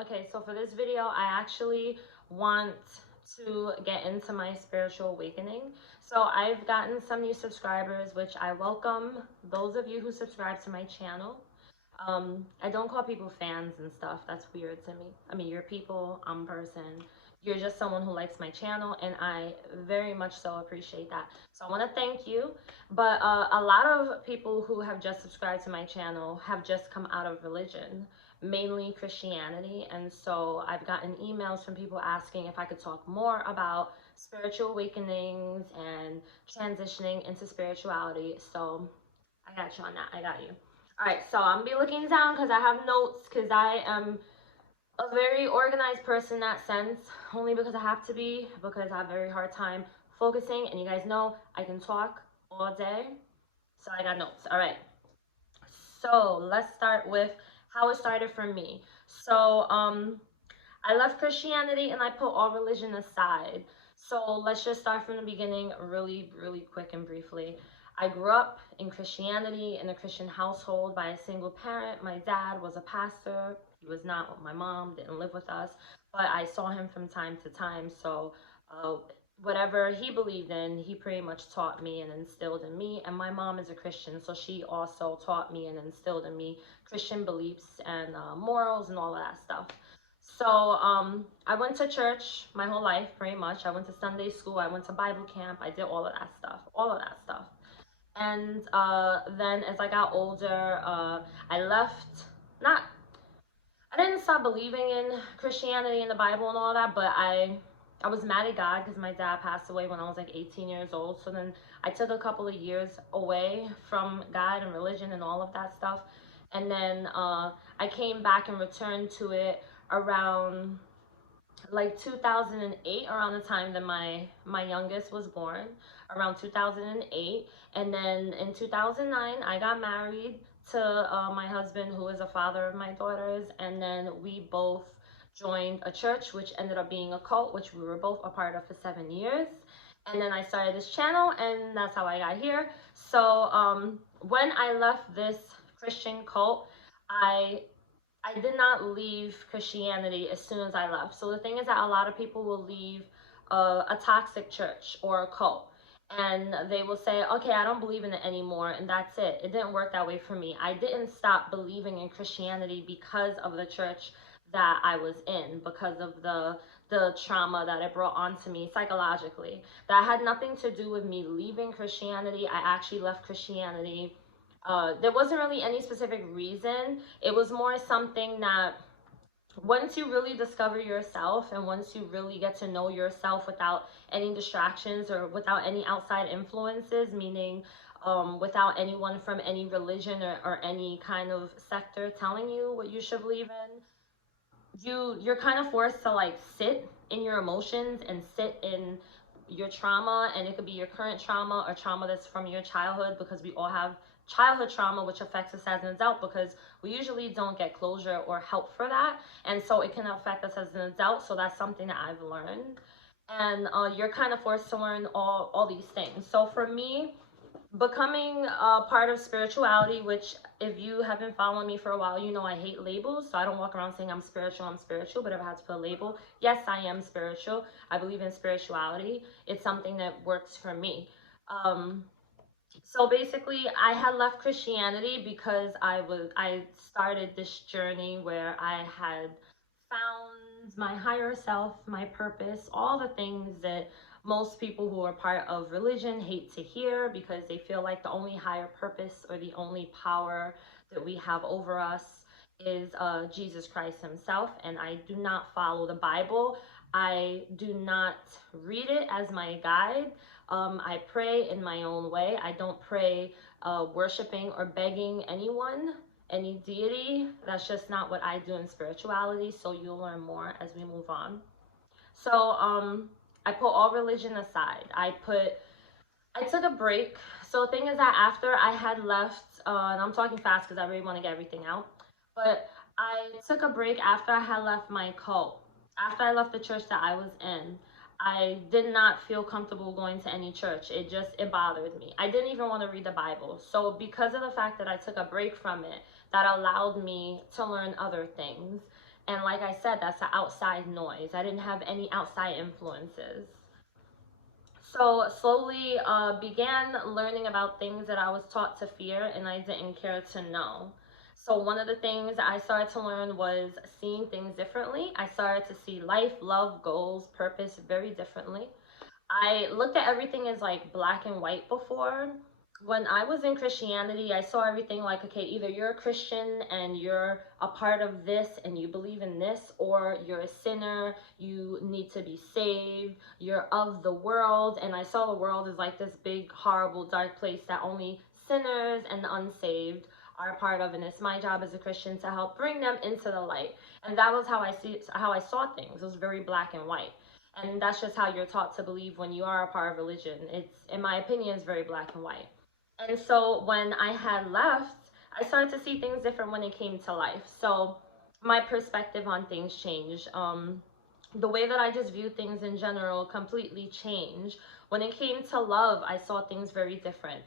Okay, so for this video, I actually want to get into my spiritual awakening. So I've gotten some new subscribers, which I welcome those of you who subscribe to my channel. I don't call people fans and stuff. That's weird to me. I mean, you're people, I'm a person. You're just someone who likes my channel, and I very much so appreciate that. So I want to thank you. But a lot of people who have just subscribed to my channel have just come out of religion, mainly Christianity. And so I've gotten emails from people asking if I could talk more about spiritual awakenings and transitioning into spirituality. So I got you on that. I got you. All right, so I'm gonna be looking down because I have notes, because I am a very organized person in that sense, only because I have to be, because I have a very hard time focusing, and you guys know I can talk all day, so I got notes. All right, so let's start with how it started for me. So I left Christianity and I put all religion aside. So let's just start from the beginning really quick and briefly. I grew up in Christianity, in a Christian household, by a single parent. My dad was a pastor. He was not with my mom, didn't live with us, but I saw him from time to time. So whatever he believed in, he pretty much taught me and instilled in me. And my mom is a Christian, so she also taught me and instilled in me Christian beliefs and morals and all of that stuff. So I went to church my whole life, pretty much. I went to Sunday school, I went to Bible camp, I did all of that stuff. And then as I got older, I left, not, I didn't stop believing in Christianity and the Bible and all that, but I was mad at God because my dad passed away when I was like 18 years old. So then I took a couple of years away from God and religion and all of that stuff. And then I came back and returned to it around like 2008, around the time that my youngest was born, around 2008. And then in 2009 I got married to my husband, who is a father of my daughters, and then we both joined a church, which ended up being a cult, which we were both a part of for 7 years. And then I started this channel, and that's how I got here. So when I left this Christian cult, I did not leave Christianity as soon as I left. So the thing is that a lot of people will leave a toxic church or a cult, and they will say, okay, I don't believe in it anymore, and that's it. It didn't work that way for me. I didn't stop believing in Christianity because of the church that I was in, because of the trauma that it brought onto me psychologically. That had nothing to do with me leaving Christianity. I actually left Christianity. There wasn't really any specific reason. It was more something that once you really discover yourself, and once you really get to know yourself without any distractions or without any outside influences, meaning without anyone from any religion or any kind of sector telling you what you should believe in, you're kind of forced to like sit in your emotions and sit in your trauma. And it could be your current trauma or trauma that's from your childhood, because we all have childhood trauma which affects us as an adult, because we usually don't get closure or help for that, and so it can affect us as an adult. So that's something that I've learned, and you're kind of forced to learn all these things. So for me, becoming a part of spirituality, which if you have been following me for a while, you know I hate labels. So I don't walk around saying I'm spiritual, but if I had to put a label, yes, I am spiritual. I believe in spirituality. It's something that works for me. So basically I had left Christianity because I started this journey where I had found my higher self, my purpose, all the things that most people who are part of religion hate to hear, because they feel like the only higher purpose or the only power that we have over us is Jesus Christ himself. And I do not follow the Bible. I do not read it as my guide. I pray in my own way. I don't pray worshiping or begging anyone, any deity. That's just not what I do in spirituality. So you'll learn more as we move on. So I put all religion aside. I took a break. So the thing is that after I had left, and I'm talking fast because I really want to get everything out, but I took a break after I had left my cult. After I left the church that I was in, I did not feel comfortable going to any church. It bothered me. I didn't even want to read the Bible. So because of the fact that I took a break from it, that allowed me to learn other things. And like I said, that's the outside noise. I didn't have any outside influences. So slowly began learning about things that I was taught to fear and I didn't care to know. So one of the things I started to learn was seeing things differently. I started to see life, love, goals, purpose very differently. I looked at everything as like black and white before. When I was in Christianity, I saw everything like, okay, either you're a Christian and you're a part of this and you believe in this, or you're a sinner, you need to be saved, you're of the world. And I saw the world as like this big, horrible, dark place that only sinners and the unsaved are a part of. And it's my job as a Christian to help bring them into the light. And that was how I saw things. It was very black and white. And that's just how you're taught to believe when you are a part of religion. It's, in my opinion, it's very black and white. And so when I had left, I started to see things different when it came to life. So my perspective on things changed. The way that I just view things in general completely changed. When it came to love, I saw things very different.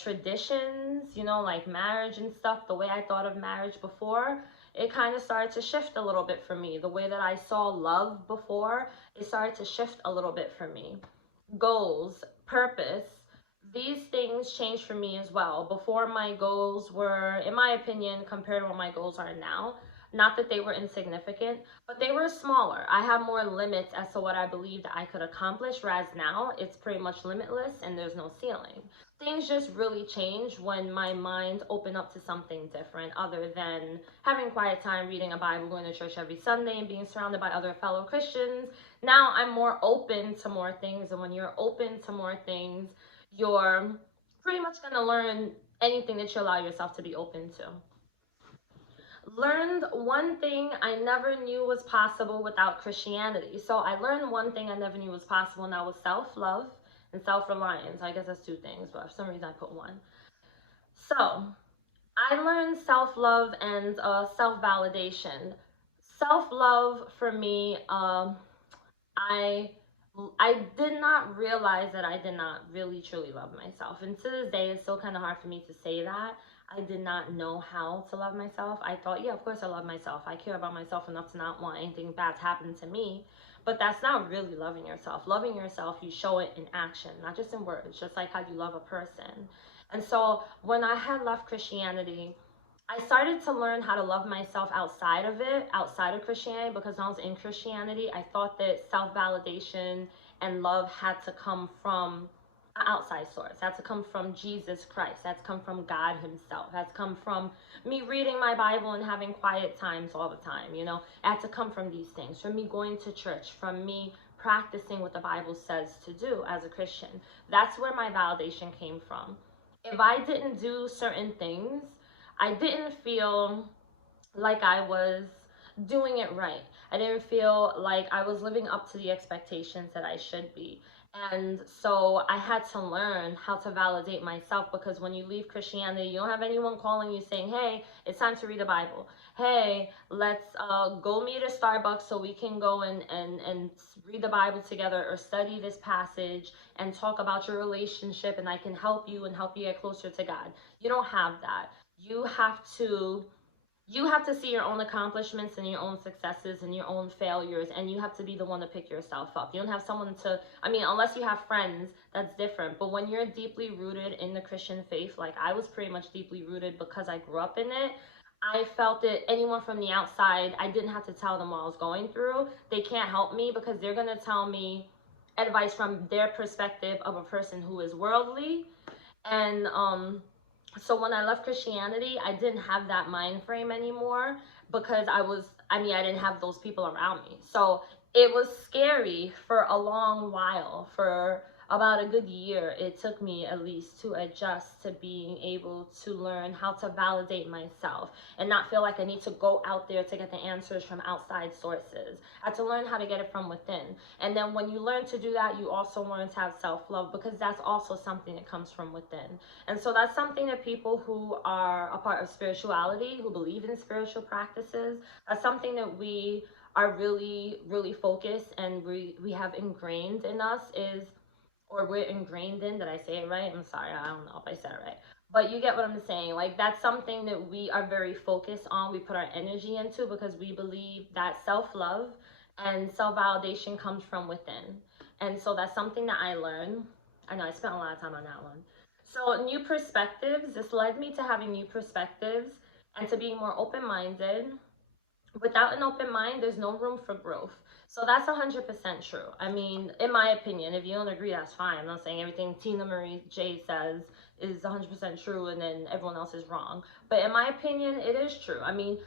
Traditions, you know, like marriage and stuff, the way I thought of marriage before, it kind of started to shift a little bit for me. The way that I saw love before, it started to shift a little bit for me. Goals, purpose, these things changed for me as well. Before, my goals were, in my opinion, compared to what my goals are now, not that they were insignificant, but they were smaller. I have more limits as to what I believed I could accomplish, whereas now it's pretty much limitless and there's no ceiling. Things just really changed when my mind opened up to something different other than having quiet time, reading a Bible, going to church every Sunday, and being surrounded by other fellow Christians. Now I'm more open to more things, and when you're open to more things, you're pretty much going to learn anything that you allow yourself to be open to. Learned one thing I never knew was possible without Christianity. So I learned one thing I never knew was possible, and that was self-love and self-reliance. I guess that's two things, but for some reason I put one. So I learned self-love and self-validation. Self-love for me, I I did not realize that I did not really truly love myself. And to this day, it's still kind of hard for me to say that. I did not know how to love myself. I thought, yeah, of course I love myself. I care about myself enough to not want anything bad to happen to me. But that's not really loving yourself. Loving yourself, you show it in action, not just in words, just like how you love a person. And so when I had left Christianity, I started to learn how to love myself outside of it, outside of Christianity, because when I was in Christianity, I thought that self-validation and love had to come from an outside source, had to come from Jesus Christ, had to come from God himself, had to come from me reading my Bible and having quiet times all the time, you know, it had to come from these things, from me going to church, from me practicing what the Bible says to do as a Christian. That's where my validation came from. If I didn't do certain things, I didn't feel like I was doing it right. I didn't feel like I was living up to the expectations that I should be. And so I had to learn how to validate myself, because when you leave Christianity, you don't have anyone calling you saying, hey, it's time to read the Bible. Hey, let's go meet at Starbucks so we can go and read the Bible together, or study this passage and talk about your relationship, and I can help you and help you get closer to God. You don't have that. You have to see your own accomplishments and your own successes and your own failures, and you have to be the one to pick yourself up. You don't have someone to, I mean, unless you have friends, that's different. But when you're deeply rooted in the Christian faith, like I was pretty much deeply rooted because I grew up in it, I felt that anyone from the outside, I didn't have to tell them what I was going through. They can't help me because they're going to tell me advice from their perspective of a person who is worldly. And so when I left Christianity, I didn't have that mind frame anymore, because I didn't have those people around me. So it was scary for a long while. For about a good year, it took me at least to adjust to being able to learn how to validate myself and not feel like I need to go out there to get the answers from outside sources. I had to learn how to get it from within. And then when you learn to do that, you also learn to have self-love, because that's also something that comes from within. And so that's something that people who are a part of spirituality, who believe in spiritual practices, that's something that we are really, really focused and we have ingrained in us is, or we're ingrained in, did I say it right? I'm sorry, I don't know if I said it right. But you get what I'm saying. Like, that's something that we are very focused on. We put our energy into because we believe that self-love and self-validation comes from within. And so that's something that I learned. I know I spent a lot of time on that one. So new perspectives, this led me to having new perspectives and to being more open-minded. Without an open mind, there's no room for growth. So that's 100% true. I mean, in my opinion, if you don't agree, that's fine. I'm not saying everything Tina Marie J says is 100% true and then everyone else is wrong. But in my opinion, it is true. I mean,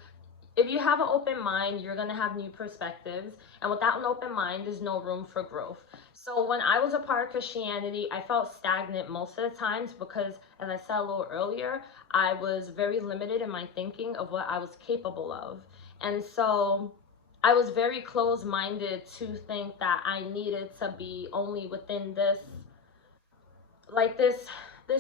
if you have an open mind, you're going to have new perspectives. And without an open mind, there's no room for growth. So when I was a part of Christianity, I felt stagnant most of the times because, as I said a little earlier, I was very limited in my thinking of what I was capable of. And so I was very close minded to think that I needed to be only within this, like this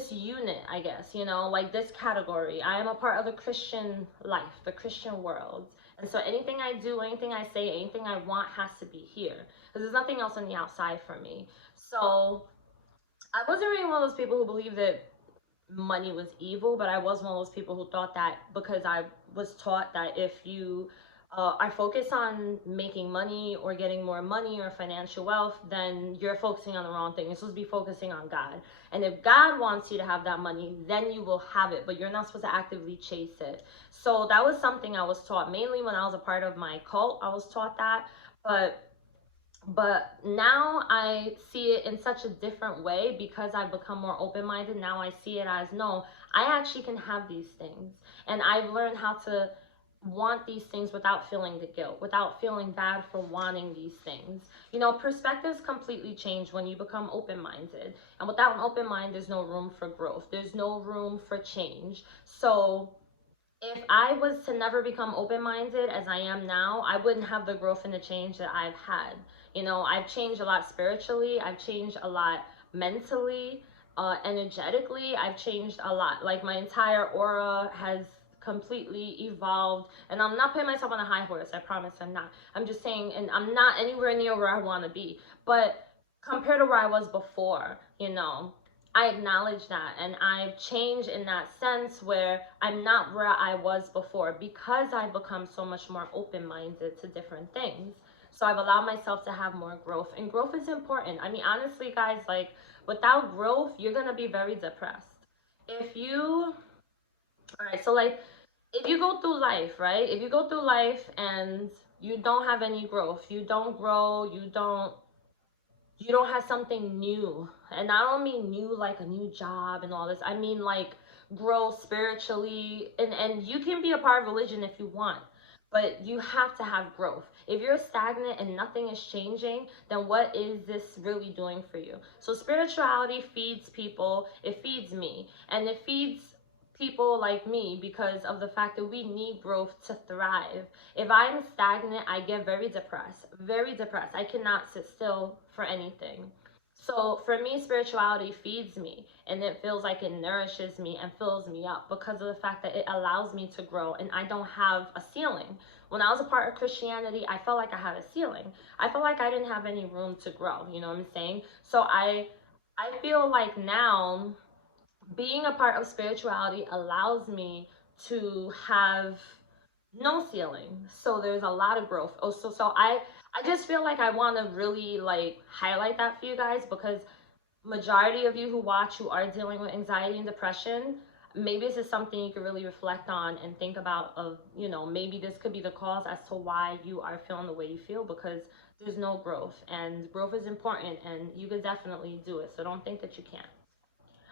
unit, I guess, you know, like this category. I am a part of the Christian life, the Christian world. And so anything I do, anything I say, anything I want has to be here. Because there's nothing else on the outside for me. So I wasn't really one of those people who believe that money was evil, but I was one of those people who thought that because I was taught that if you are focused on making money or getting more money or financial wealth, then you're focusing on the wrong thing. You're supposed to be focusing on God. And if God wants you to have that money, then you will have it, but you're not supposed to actively chase it. So that was something I was taught mainly when I was a part of my cult. I was taught that, but now I see it in such a different way because I've become more open-minded. Now I see it as, no, I actually can have these things, and I've learned how to want these things without feeling the guilt, without feeling bad for wanting these things. You know, perspectives completely change when you become open-minded, and without an open mind, there's no room for growth, there's no room for change. So if I was to never become open-minded as I am now, I wouldn't have the growth and the change that I've had. You know, I've changed a lot spiritually, I've changed a lot mentally, energetically, I've changed a lot. Like, my entire aura has completely evolved, and I'm not putting myself on a high horse, I promise I'm not. I'm just saying, and I'm not anywhere near where I want to be, but compared to where I was before, you know, I acknowledge that, and I've changed in that sense where I'm not where I was before because I've become so much more open-minded to different things. So I've allowed myself to have more growth, and growth is important. I mean, honestly, guys, like, without growth, you're gonna be very depressed. If you, all right, so like, if you go through life, right? If you go through life and you don't have any growth, you don't grow, you don't have something new. And I don't mean new like a new job and all this. I mean like grow spiritually, and you can be a part of religion if you want, but you have to have growth. If you're stagnant and nothing is changing, then what is this really doing for you? So spirituality feeds people, it feeds me, and it feeds people like me because of the fact that we need growth to thrive. If I'm stagnant, I get very depressed, very depressed. I cannot sit still for anything. So for me, spirituality feeds me, and it feels like it nourishes me and fills me up because of the fact that it allows me to grow and I don't have a ceiling. When I was a part of Christianity, I felt like I had a ceiling. I felt like I didn't have any room to grow, you know what I'm saying? So I feel like now being a part of spirituality allows me to have no ceiling. So there's a lot of growth. Oh, so I just feel like I want to really like highlight that for you guys because majority of you who watch who are dealing with anxiety and depression, maybe this is something you could really reflect on and think about of, you know, maybe this could be the cause as to why you are feeling the way you feel because there's no growth, and growth is important and you could definitely do it. So don't think that you can't.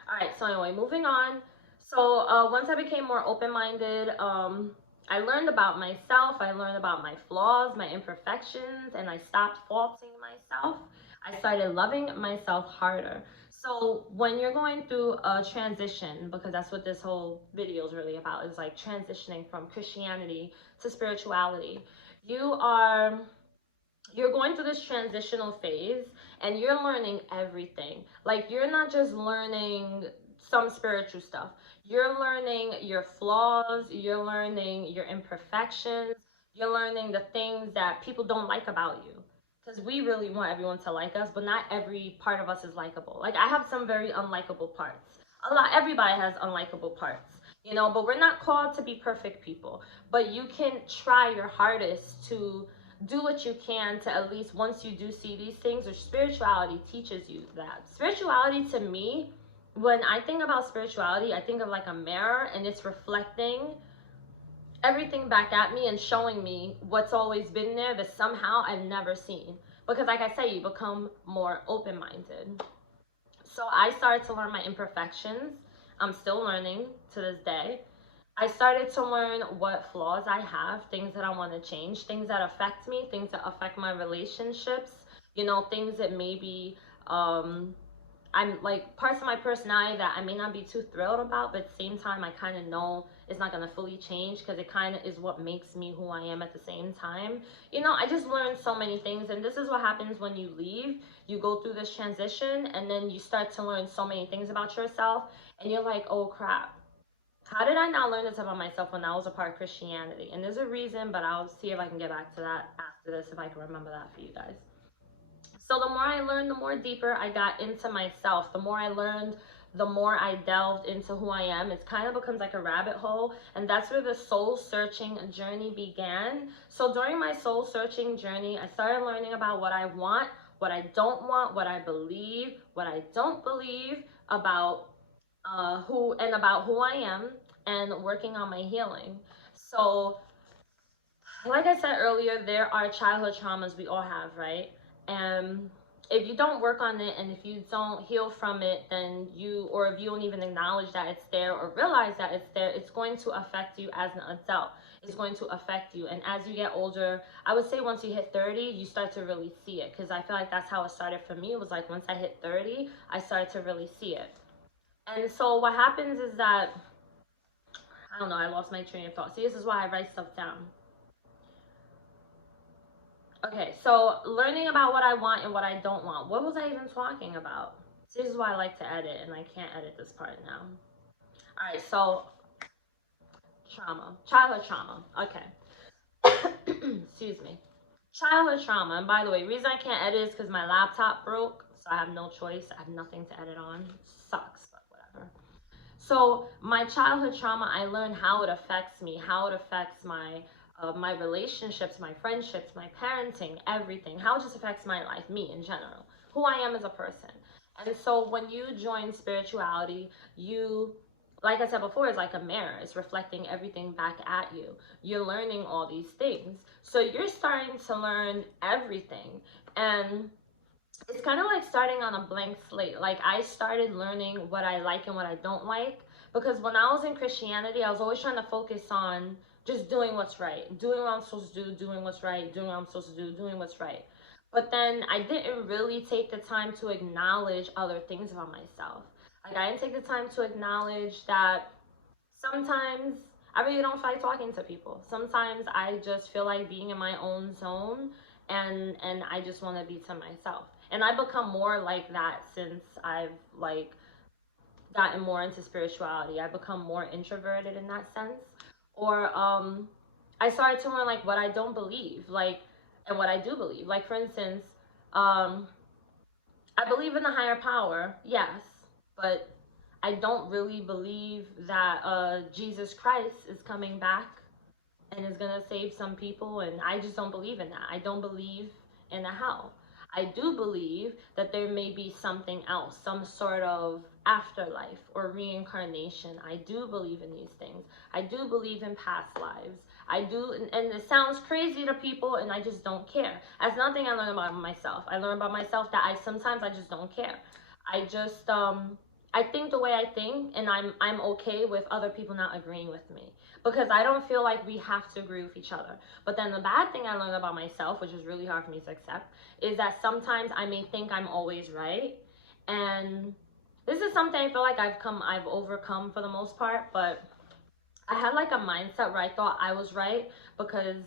All right, so anyway, moving on. So once I became more open-minded, I learned about myself, I learned about my flaws, my imperfections, and I stopped faulting myself. I started loving myself harder. So when you're going through a transition, because that's what this whole video is really about, is like transitioning from Christianity to spirituality, you are you're going through this transitional phase and you're learning everything. Like, you're not just learning some spiritual stuff, you're learning your flaws, you're learning your imperfections, you're learning the things that people don't like about you. Because we really want everyone to like us, but not every part of us is likable. Like, I have some very unlikable parts. Everybody has unlikable parts, you know, but we're not called to be perfect people. But you can try your hardest to do what you can to, at least once you do see these things, or spirituality teaches you that. Spirituality, to me, when I think about spirituality, I think of like a mirror, and it's reflecting everything back at me and showing me what's always been there that somehow I've never seen. Because like I say, you become more open-minded. So I started to learn my imperfections. I'm still learning to this day. I started to learn what flaws I have, things that I want to change, things that affect me, things that affect my relationships, you know, things that maybe I'm like parts of my personality that I may not be too thrilled about, but at the same time, I kind of know it's not going to fully change because it kind of is what makes me who I am at the same time. You know, I just learned so many things, and this is what happens when you leave. You go through this transition, and then you start to learn so many things about yourself, and you're like, oh crap. How did I not learn this about myself when I was a part of Christianity? And there's a reason, but I'll see if I can get back to that after this, if I can remember that for you guys. So the more I learned, the more deeper I got into myself. The more I learned, the more I delved into who I am. It kind of becomes like a rabbit hole, and that's where the soul searching journey began. So during my soul searching journey, I started learning about what I want, what I don't want, what I believe, what I don't believe about who I am, and working on my healing. So like I said earlier, there are childhood traumas we all have, right? And if you don't work on it, and if you don't heal from it, then or if you don't even acknowledge that it's there or realize that it's there, it's going to affect you as an adult. It's going to affect you. And as you get older, I would say once you hit 30, you start to really see it. Because I feel like that's how it started for me. It was like once I hit 30, I started to really see it. And so what happens is that, I don't know, I lost my train of thought. See, this is why I write stuff down. Okay, so learning about what I want and what I don't want. What was I even talking about? This is why I like to edit, and I can't edit this part now. All right, so trauma, childhood trauma. Okay, excuse me. Childhood trauma. And by the way, reason I can't edit is because my laptop broke, so I have no choice. I have nothing to edit on. Sucks, but whatever. So my childhood trauma, I learned how it affects me, how it affects my relationships, my friendships, my parenting, everything, how it just affects my life, me in general, who I am as a person. And so when you join spirituality, you, like I said before, it's like a mirror. It's reflecting everything back at you. You're learning all these things. So you're starting to learn everything. And it's kind of like starting on a blank slate. Like I started learning what I like and what I don't like, because when I was in Christianity, I was always trying to focus on just doing what's right, doing what I'm supposed to do, doing what's right, doing what I'm supposed to do, doing what's right. But then I didn't really take the time to acknowledge other things about myself. Like I didn't take the time to acknowledge that sometimes I really don't like talking to people. Sometimes I just feel like being in my own zone, and I just want to be to myself. And I become more like that since I've like gotten more into spirituality. I become more introverted in that sense. Or I started to learn like what I don't believe, like, and what I do believe. Like for instance, um I believe in a higher power, yes, but I don't really believe that Jesus Christ is coming back and is gonna save some people, and I just don't believe in that. I don't believe in a hell. I do believe that there may be something else, some sort of afterlife or reincarnation. I do believe in these things. I do believe in past lives. I do, and it sounds crazy to people, and I just don't care. That's nothing I learned about myself. I learned about myself that sometimes I just don't care. I just I think the way I think, and I'm okay with other people not agreeing with me, because I don't feel like we have to agree with each other. But then the bad thing I learned about myself, which is really hard for me to accept, is that sometimes I may think I'm always right. And this is something I feel like I've overcome for the most part, but I had like a mindset where I thought I was right because,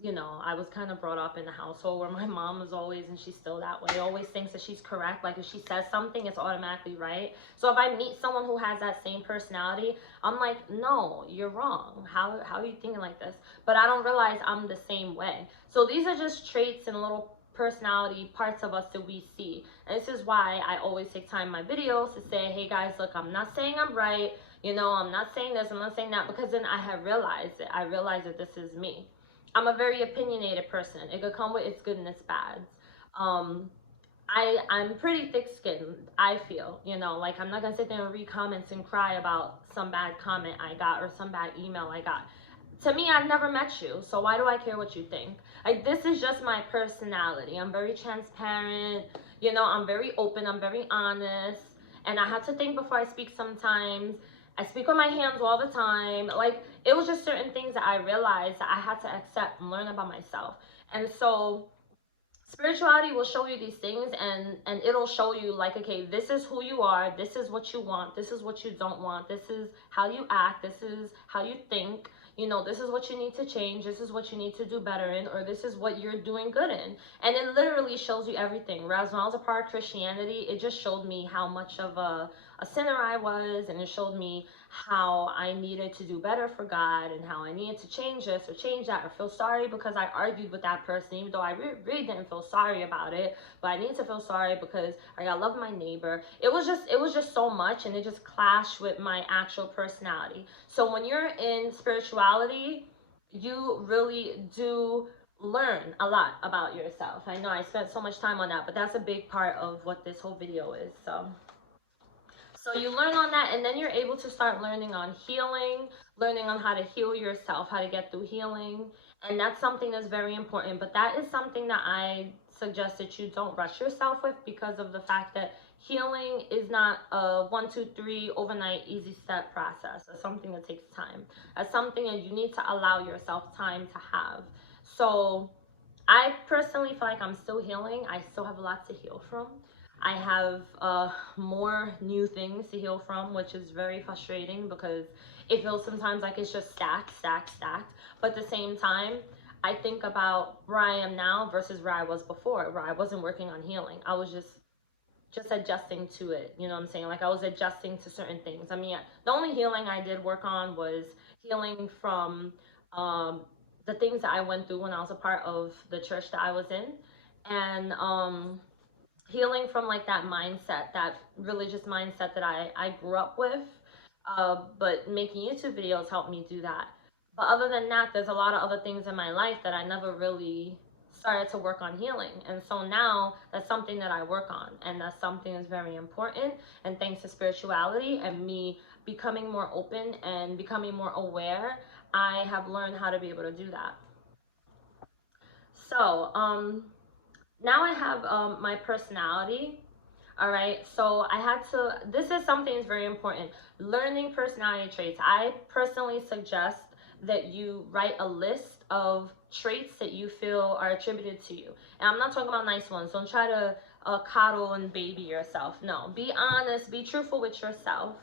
you know, I was kind of brought up in a household where my mom was always, and she's still that way, always thinks that she's correct. Like if she says something, it's automatically right. So if I meet someone who has that same personality, I'm like, no, you're wrong. How are you thinking like this? But I don't realize I'm the same way. So these are just traits and little personality parts of us that we see. And this is why I always take time in my videos to say, hey guys, look, I'm not saying I'm right, you know, I'm not saying this, I'm not saying that, because then I have realized it. I realized that this is me. I'm a very opinionated person. It could come with its good and its bad. I'm pretty thick-skinned, I feel, you know, like I'm not gonna sit there and read comments and cry about some bad comment I got or some bad email I got. To me, I've never met you, so why do I care what you think? Like, this is just my personality. I'm very transparent, you know, I'm very open, I'm very honest, and I have to think before I speak sometimes. I speak with my hands all the time. Like, it was just certain things that I realized that I had to accept and learn about myself. And so spirituality will show you these things, and it'll show you, like, okay, this is who you are, this is what you want, this is what you don't want, this is how you act, this is how you think, you know, this is what you need to change, this is what you need to do better in, or this is what you're doing good in. And it literally shows you everything. Whereas when I was a part of Christianity, it just showed me how much of a sinner I was, and it showed me how I needed to do better for God, and how I needed to change this or change that, or feel sorry because I argued with that person, even though I really didn't feel sorry about it, but I need to feel sorry because I gotta love my neighbor. It was just so much, and it just clashed with my actual personality. So when you're in spirituality, you really do learn a lot about yourself. I know I spent so much time on that, but that's a big part of what this whole video is. So you learn on that, and then you're able to start learning on healing, learning on how to heal yourself, how to get through healing. And that's something that's very important. But that is something that I suggest that you don't rush yourself with, because of the fact that healing is not a 1, 2, 3 overnight easy step process. It's something that takes time. It's something that you need to allow yourself time to have. So I personally feel like I'm still healing. I still have a lot to heal from. I have more new things to heal from, which is very frustrating, because it feels sometimes like it's just stacked. But at the same time, I think about where I am now versus where I was before, where I wasn't working on healing. I was just adjusting to it. You know what I'm saying? Like, I was adjusting to certain things. I mean, the only healing I did work on was healing from the things that I went through when I was a part of the church that I was in. And healing from, like, that mindset, that religious mindset that I grew up with. But making YouTube videos helped me do that. But other than that, there's a lot of other things in my life that I never really started to work on healing. And so now that's something that I work on, and that's something that's very important. And thanks to spirituality and me becoming more open and becoming more aware, I have learned how to be able to do that. So now I have my personality. All right, so I had to, this is something that's very important. Learning personality traits. I personally suggest that you write a list of traits that you feel are attributed to you. And I'm not talking about nice ones. Don't try to coddle and baby yourself. No, be honest, be truthful with yourself.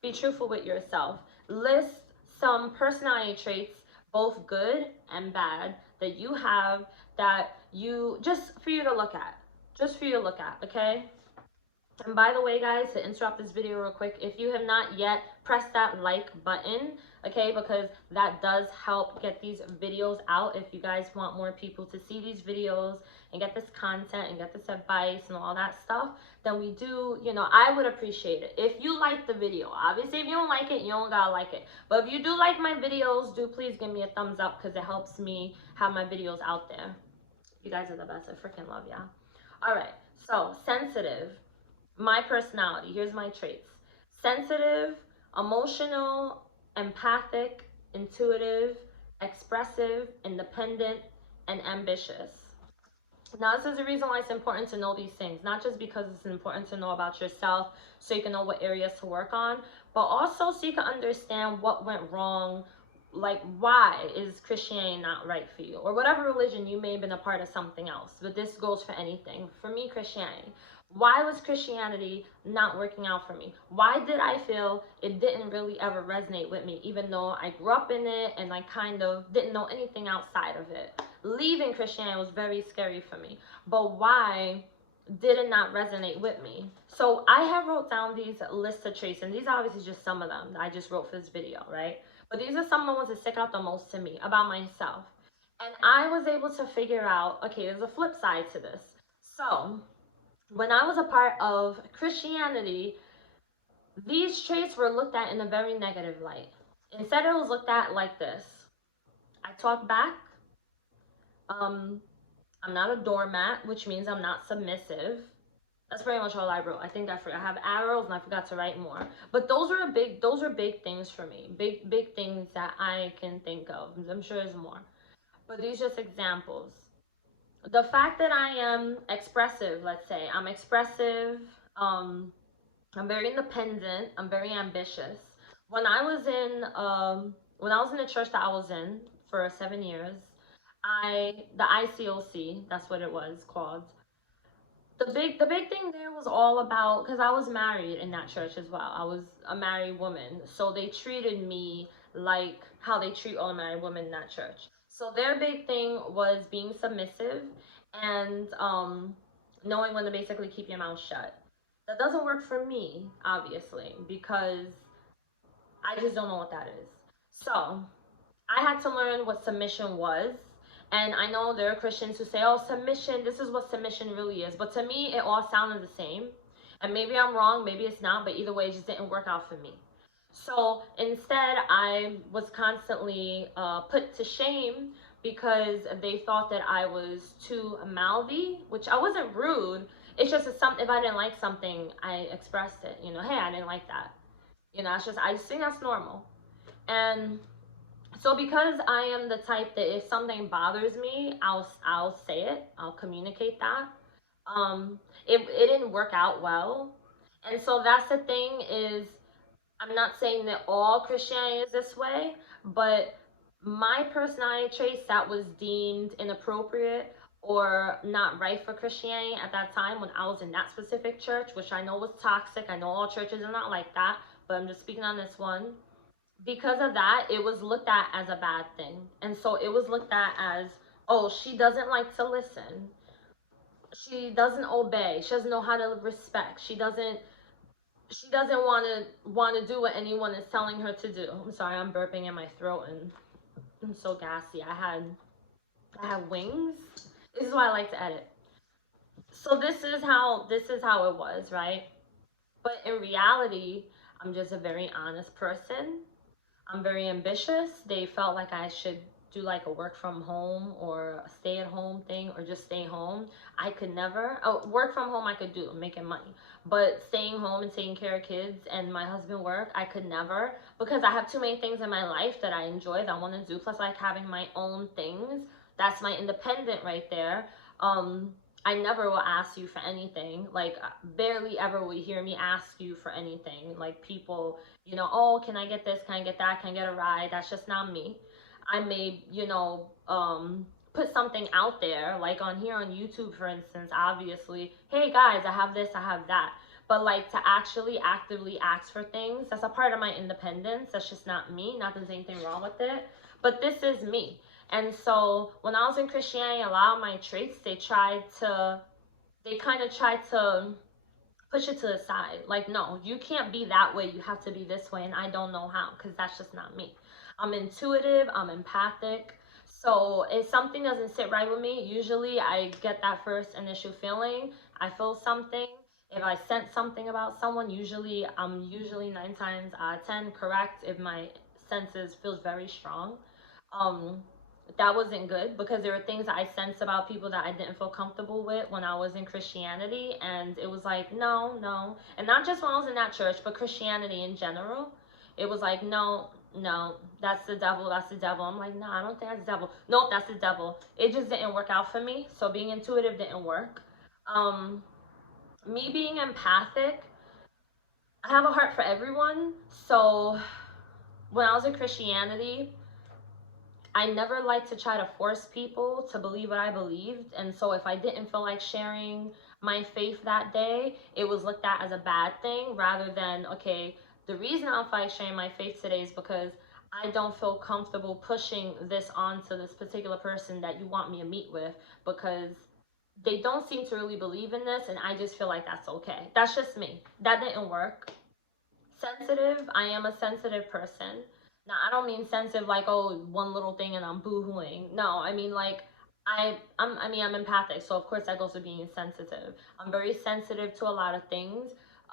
Be truthful with yourself. List some personality traits, both good and bad, that you have, that you, just for you to look at. Just for you to look at, okay? And by the way, guys, to interrupt this video real quick, if you have not yet, press that like button, okay? Because that does help get these videos out. If you guys want more people to see these videos and get this content and get this advice and all that stuff, then we do, you know, I would appreciate it if you like the video. Obviously, if you don't like it, you don't gotta like it. But if you do like my videos, do please give me a thumbs up, because it helps me have my videos out there. You guys are the best. I freaking love y'all. All right, so sensitive. My personality, here's my traits: sensitive, emotional, empathic, intuitive, expressive, independent, and ambitious. Now, this is the reason why it's important to know these things, not just because it's important to know about yourself so you can know what areas to work on, but also so you can understand what went wrong. Like, why is Christianity not right for you? Or whatever religion, you may have been a part of something else, but this goes for anything. For me, Christianity. Why was Christianity not working out for me? Why did I feel it didn't really ever resonate with me, even though I grew up in it and I kind of didn't know anything outside of it? Leaving Christianity was very scary for me. But why did it not resonate with me? So I have wrote down these lists of traits, and these are obviously just some of them that I just wrote for this video, right? But these are some of the ones that stick out the most to me about myself. And I was able to figure out, okay, there's a flip side to this. So when I was a part of Christianity, these traits were looked at in a very negative light. Instead, it was looked at like this: I talk back. Um, I'm not a doormat, which means I'm not submissive. That's pretty much all I wrote. I think I forgot. I have arrows and I forgot to write more. But those are big things for me. Big things that I can think of. I'm sure there's more. But these are just examples. The fact that I am expressive, let's say, I'm expressive, I'm very independent, I'm very ambitious. When I was in the church that I was in for 7 years, the ICOC, that's what it was called. The big thing there was all about, because I was married in that church as well. I was a married woman, so they treated me like how they treat all married women in that church. So their big thing was being submissive and knowing when to basically keep your mouth shut. That doesn't work for me, obviously, because I just don't know what that is. So I had to learn what submission was. And I know there are Christians who say, oh, submission, this is what submission really is. But to me, it all sounded the same. And maybe I'm wrong, maybe it's not, but either way, it just didn't work out for me. So instead, I was constantly put to shame because they thought that I was too mouthy, which I wasn't rude. It's just if I didn't like something, I expressed it. You know, hey, I didn't like that. You know, I just think that's normal. And so because I am the type that if something bothers me, I'll say it. I'll communicate that. It didn't work out well. And so that's the thing is I'm not saying that all Christianity is this way, but my personality traits that was deemed inappropriate or not right for Christianity at that time when I was in that specific church, which I know was toxic. I know all churches are not like that, but I'm just speaking on this one. Because of that, it was looked at as a bad thing. And so it was looked at as, oh, she doesn't like to listen. She doesn't obey. She doesn't know how to respect. She doesn't want to do what anyone is telling her to do. I'm sorry, I'm burping in my throat and I'm so gassy. I had wings. This is why I like to edit. So this is how it was, right? But in reality, I'm just a very honest person. I'm very ambitious. They felt like I should do like a work from home or a stay at home thing or just stay home. I could never. Oh, work from home I could do, making money. But staying home and taking care of kids and my husband work, I could never because I have too many things in my life that I enjoy that I want to do. Plus, I like having my own things. That's my independent right there. Um, I never will ask you for anything. Like, barely ever will you hear me ask you for anything. Like, people, oh, can I get this? Can I get that? Can I get a ride? That's just not me. I may, put something out there, like on here on YouTube, for instance, obviously, hey guys, I have this, I have that. But like to actually actively ask for things, that's a part of my independence. That's just not me. Not that there's anything wrong with it. But this is me. And so when I was in Christianity, a lot of my traits, they kind of tried to push it to the side. Like, no, you can't be that way. You have to be this way. And I don't know how because that's just not me. I'm intuitive. I'm empathic. So if something doesn't sit right with me, usually I get that first initial feeling. I feel something. If I sense something about someone, I'm usually 9 times out of 10 correct if my senses feels very strong. Um, that wasn't good because there were things that I sensed about people that I didn't feel comfortable with when I was in Christianity. And it was like, no, no. And not just when I was in that church, but Christianity in general. It was like, no, no, that's the devil, that's the devil. I'm like, no, I don't think that's the devil. Nope, that's the devil. It just didn't work out for me. So being intuitive didn't work. Me being empathic, I have a heart for everyone. So when I was in Christianity, I never liked to try to force people to believe what I believed. And so if I didn't feel like sharing my faith that day, it was looked at as a bad thing rather than, okay, the reason I don't feel like sharing my faith today is because I don't feel comfortable pushing this onto this particular person that you want me to meet with because they don't seem to really believe in this and I just feel like that's okay. That's just me. That didn't work. Sensitive, I am a sensitive person. Now, I don't mean sensitive like, oh, one little thing and I'm boo-hooing. No, I mean like I'm empathic, so of course that goes with being sensitive. I'm very sensitive to a lot of things.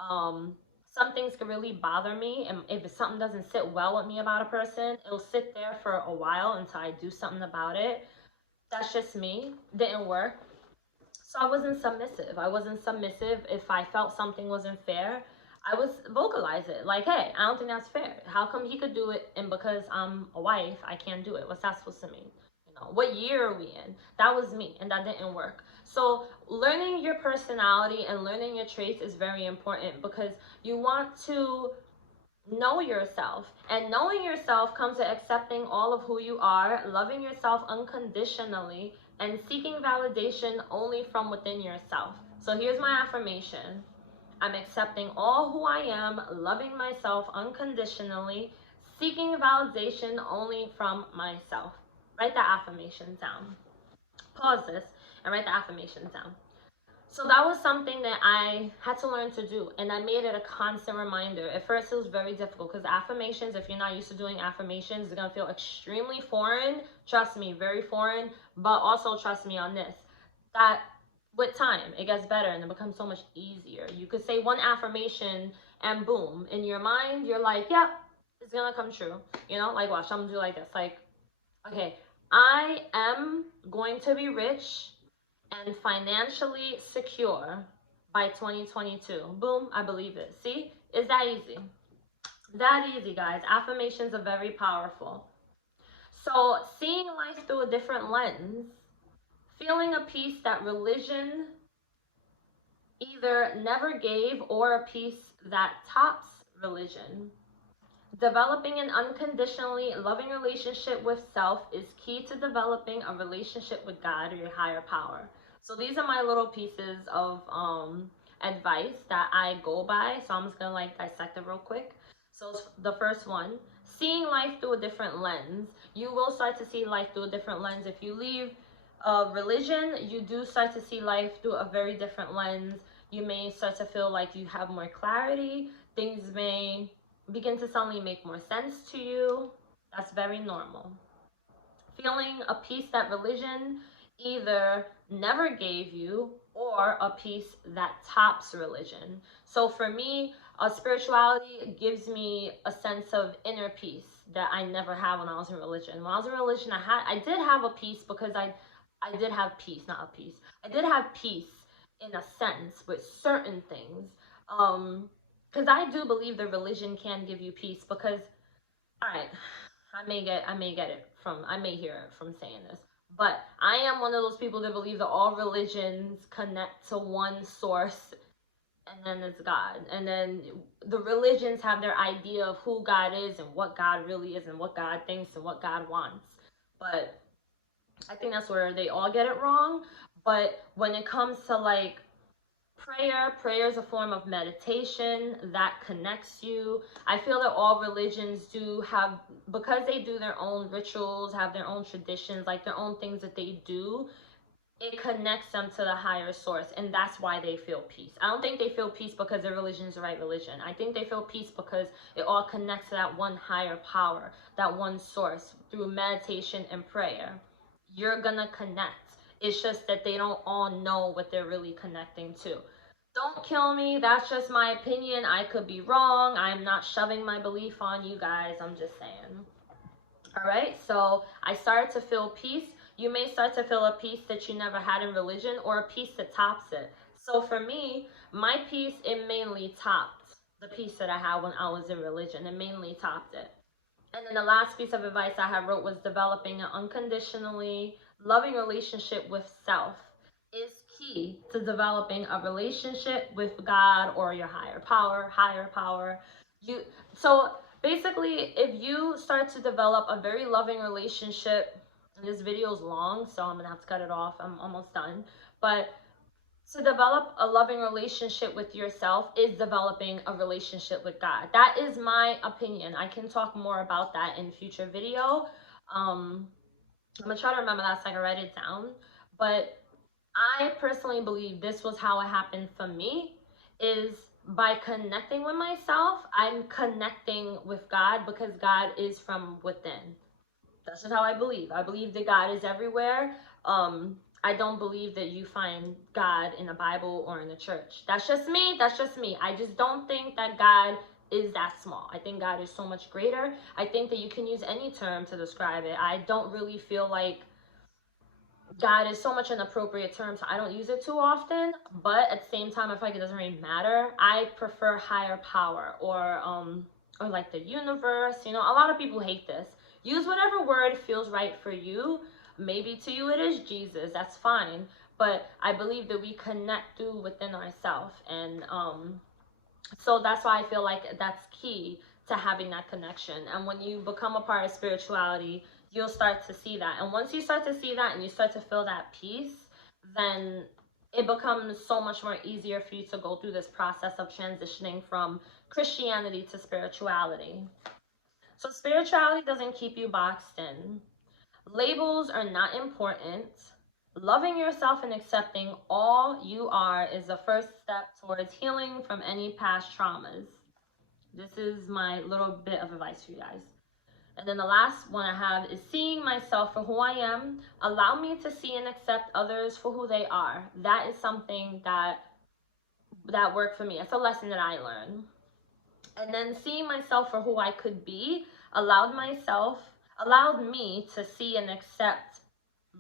Um, some things can really bother me, and if something doesn't sit well with me about a person, it'll sit there for a while until I do something about it. That's just me. Didn't work. So I wasn't submissive. I wasn't submissive. If I felt something wasn't fair, I was vocalize it. Like, hey, I don't think that's fair. How come he could do it and because I'm a wife, I can't do it? What's that supposed to mean? You know, what year are we in? That was me, and that didn't work. So learning your personality and learning your traits is very important because you want to know yourself, and knowing yourself comes to accepting all of who you are, loving yourself unconditionally, and seeking validation only from within yourself. So here's my affirmation: I'm accepting all who I am, loving myself unconditionally, seeking validation only from myself. Write the affirmations down. Pause this and write the affirmations down. So that was something that I had to learn to do, and I made it a constant reminder. At first, it was very difficult because affirmations, if you're not used to doing affirmations, it's gonna feel extremely foreign. Trust me, very foreign. But also trust me on this, that with time, it gets better and it becomes so much easier. You could say one affirmation, and boom, in your mind, you're like, yep, it's gonna come true. You know, like watch, I'm gonna do like this, like, okay, I am going to be rich and financially secure by 2022. Boom, I believe it. See, it's that easy. That easy, guys. Affirmations are very powerful. So, seeing life through a different lens, feeling a peace that religion either never gave, or a peace that tops religion. Developing an unconditionally loving relationship with self is key to developing a relationship with God or your higher power. So these are my little pieces of advice that I go by. So I'm just gonna like dissect it real quick. So the first one, seeing life through a different lens. You will start to see life through a different lens. If you leave religion, you do start to see life through a very different lens. You may start to feel like you have more clarity. Things may begin to suddenly make more sense to you. That's very normal. Feeling a peace that religion either never gave you, or a peace that tops religion. So for me, spirituality gives me a sense of inner peace that I never had when I was in religion. When I was in religion, I did have a peace because I did have peace, not a peace. I did have peace in a sense with certain things. Because I do believe that religion can give you peace. Because, all right, I may hear it from saying this, but I am one of those people that believe that all religions connect to one source, and then it's God. And then the religions have their idea of who God is and what God really is and what God thinks and what God wants. But I think that's where they all get it wrong. But when it comes to like prayer is a form of meditation that connects you. I feel that all religions do have, because they do their own rituals, have their own traditions, like their own things that they do, it connects them to the higher source, and that's why they feel peace. I don't think they feel peace because their religion is the right religion. I think they feel peace because it all connects to that one higher power, that one source. Through meditation and prayer, you're gonna connect. It's just that they don't all know what they're really connecting to. Don't kill me. That's just my opinion. I could be wrong. I'm not shoving my belief on you guys. I'm just saying. All right. So I started to feel peace. You may start to feel a peace that you never had in religion, or a peace that tops it. So for me, my peace, it mainly topped the peace that I had when I was in religion. It mainly topped it. And then the last piece of advice I had wrote was developing an unconditionally loving relationship with self is key to developing a relationship with God or your higher power. You so basically, if you start to develop a very loving relationship, and this video is long, so I'm gonna have to cut it off. I'm almost done. But to develop a loving relationship with yourself is developing a relationship with God. That is my opinion. I can talk more about that in future video. I'm gonna try to remember that so I can write it down. But I personally believe this was how it happened for me. Is by connecting with myself, I'm connecting with God because God is from within. That's just how I believe. I believe that God is everywhere. I don't believe that you find God in the Bible or in the church. That's just me. That's just me. I just don't think that God is that small. I think God is so much greater. I think that you can use any term to describe it. I don't really feel like God is so much an appropriate term, so I don't use it too often. But at the same time, I feel like it doesn't really matter. I prefer higher power or like the universe. You know, a lot of people hate this. Use whatever word feels right for you. Maybe to you it is Jesus. That's fine. But I believe that we connect through within ourselves, and so that's why I feel like that's key to having that connection. And when you become a part of spirituality, you'll start to see that. And once you start to see that and you start to feel that peace, then it becomes so much more easier for you to go through this process of transitioning from Christianity to spirituality. So spirituality doesn't keep you boxed in. Labels are not important. Loving yourself and accepting all you are is the first step towards healing from any past traumas. This is my little bit of advice for you guys. And then the last one I have is seeing myself for who I am. Allow me to see and accept others for who they are. That is something that worked for me. It's a lesson that I learned. And then seeing myself for who I could be allowed me to see and accept,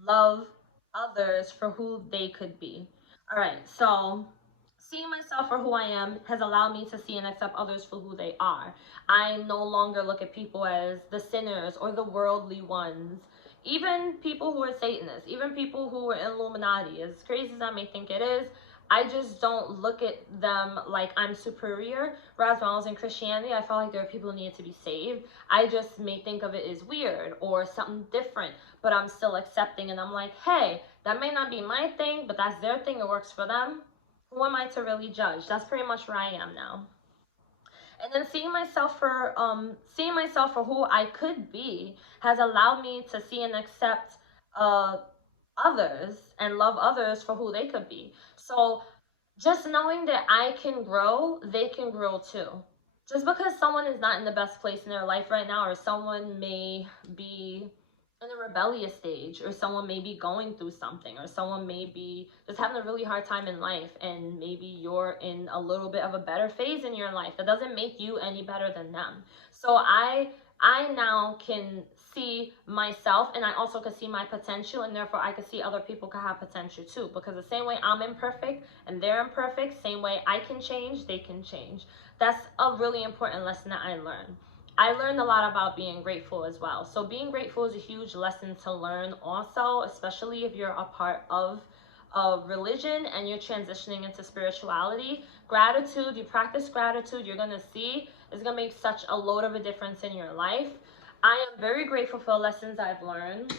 love others for who they could be. All right, so seeing myself for who I am has allowed me to see and accept others for who they are. I no longer look at people as the sinners or the worldly ones. Even people who are Satanists, even people who are Illuminati, as crazy as I may think it is, I just don't look at them like I'm superior. Whereas when I was in Christianity, I felt like there were people who needed to be saved. I just may think of it as weird or something different, but I'm still accepting, and I'm like, hey, that may not be my thing, but that's their thing. It works for them. Who am I to really judge? That's pretty much where I am now. And then seeing myself for who I could be has allowed me to see and accept uh others and love others for who they could be. So just knowing that I can grow, they can grow too. Just because someone is not in the best place in their life right now, or someone may be in a rebellious stage, or someone may be going through something, or someone may be just having a really hard time in life, and maybe you're in a little bit of a better phase in your life, that doesn't make you any better than them. So I now can see myself, and I also can see my potential, and therefore I can see other people can have potential too, because the same way I'm imperfect and they're imperfect, same way I can change, they can change. That's a really important lesson that I learned a lot about being grateful as well. So being grateful is a huge lesson to learn also, especially if you're a part of a religion and you're transitioning into spirituality. Gratitude, you practice gratitude, you're gonna see it's gonna make such a load of a difference in your life. I am very grateful for the lessons I've learned.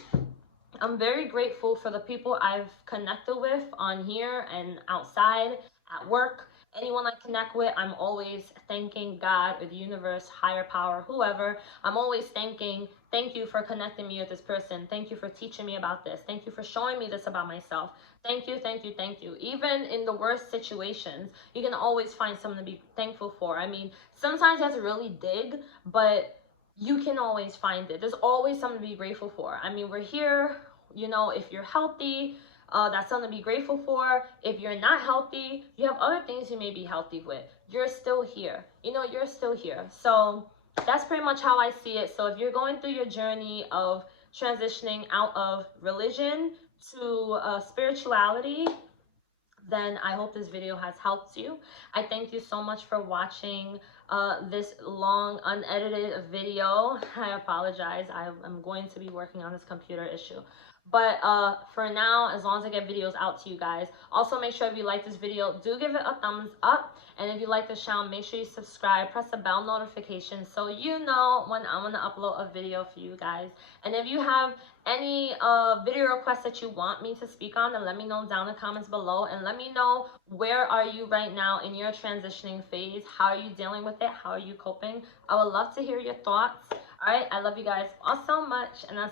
I'm very grateful for the people I've connected with on here and outside, at work. Anyone I connect with, I'm always thanking God or the universe, higher power, whoever. I'm always thank you for connecting me with this person. Thank you for teaching me about this. Thank you for showing me this about myself. Thank you, thank you, thank you. Even in the worst situations, you can always find something to be thankful for. I mean, sometimes you have to really dig, but you can always find it. There's always something to be grateful for. I mean, we're here, you know, if you're healthy, that's something to be grateful for. If you're not healthy, you have other things you may be healthy with. You're still here. You know, you're still here. So that's pretty much how I see it. So if you're going through your journey of transitioning out of religion to spirituality, then I hope this video has helped you. I thank you so much for watching this long unedited video. I apologize. I'm going to be working on this computer issue. But for now, as long as I get videos out to you guys. Also, make sure if you like this video, do give it a thumbs up. And if you like the channel, make sure you subscribe. Press the bell notification so you know when I'm going to upload a video for you guys. And if you have any video requests that you want me to speak on, then let me know down in the comments below, and let me know where are you right now in your transitioning phase. How are you dealing with it? How are you coping? I would love to hear your thoughts. All right, I love you guys all so much, and I'll see you